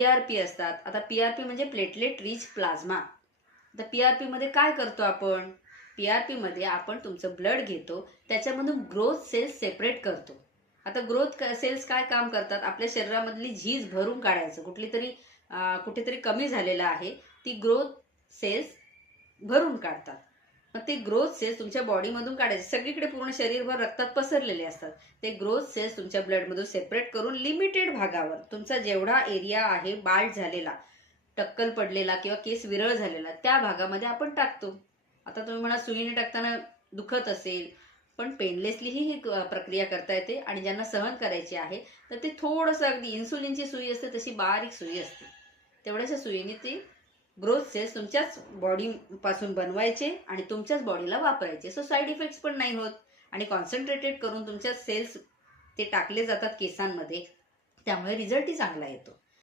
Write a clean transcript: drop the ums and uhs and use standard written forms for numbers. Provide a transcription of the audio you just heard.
PRP असतात. आता PRP म्हणजे प्लेटलेट रिच प्लाझ्मा. आता पीआरपी मध्ये काय करतो आपण? पीआरपी मध्ये आपण तुमचं ब्लड घेतो, त्याच्यामधून ग्रोथ सेल्स सेपरेट करतो. आता ग्रोथ सेल्स काय काम करतात? आपल्या शरीरामधली झीज भरून काढायचं. कुठेतरी कमी झालेलं आहे, ती ग्रोथ सेल्स भरून काढतात. मग ते ग्रोथ सेल्स तुमच्या बॉडीमधून काढायचे. सगळीकडे पूर्ण शरीरभर रक्तात पसरलेले असतात. ते ग्रोथ सेल्स तुमच्या ब्लडमधून सेपरेट करून लिमिटेड भागावर, तुमचा जेवढा एरिया आहे बाल्ड झालेला, टक्कल पडलेला किंवा केस विरळ झालेला, त्या भागामध्ये आपण टाकतो. आता तुम्ही म्हणा सुईने टाकताना दुखत असेल, पण पेनलेसली ही प्रक्रिया करता येते. आणि ज्यांना सहन करायची आहे तर ते थोडंसं, अगदी इन्सुलिनची सुई असते तशी बारीक सुई असते, तेवढ्याशा सुईने ती ग्रोथ सेल्स तुमच्याच बॉडी पासून बनवायचे आणि तुमच्याच बॉडीला वापरायचे. सो साईड इफेक्ट्स पण नाही होत आणि कॉन्सन्ट्रेटेड करून तुमच्या सेल्स ते टाकले जातात केसांमध्ये, त्यामुळे रिझल्टही चांगला येतो.